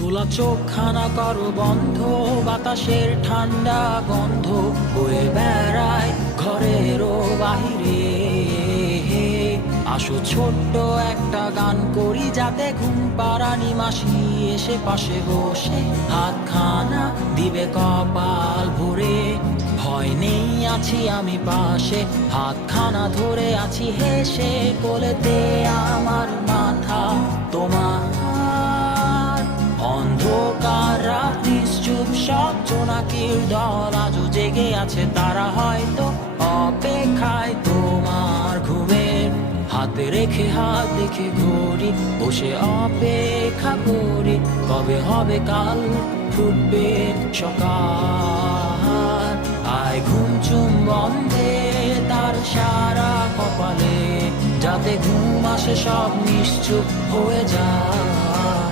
খোলা চোখখানা করো বন্ধ, বাতাসের ঠান্ডা গন্ধ বয়ে বেড়ায় ঘরেরও বাহিরে। আসো ছোট্ট একটা গান করি, যাতে ঘুম পাড়ানি মাসি এসে পাশে বসে হাতখানা দিবে কপাল ভরে। ভয় নেই, আছি আমি পাশে, হাতখানা ধরে আছি হেসে, কোলেতে আমার মাথা তোমার। অন্ধকার রাত্রি চুপ, সব জোনাকির দল আজও জেগে আছে, তারা হয়তো অপেক্ষায় তোমার ঘুমের। হাতে রেখে হাত দেখে ঘড়ি, বসে অপেক্ষা করি, কবে হবে কাল, ফুটবে সকাল। আয় ঘুম চুম বন্ধে তার সারা কপালে, যাতে ঘুম আসে সব নিশ্চুপ হয়ে যায়।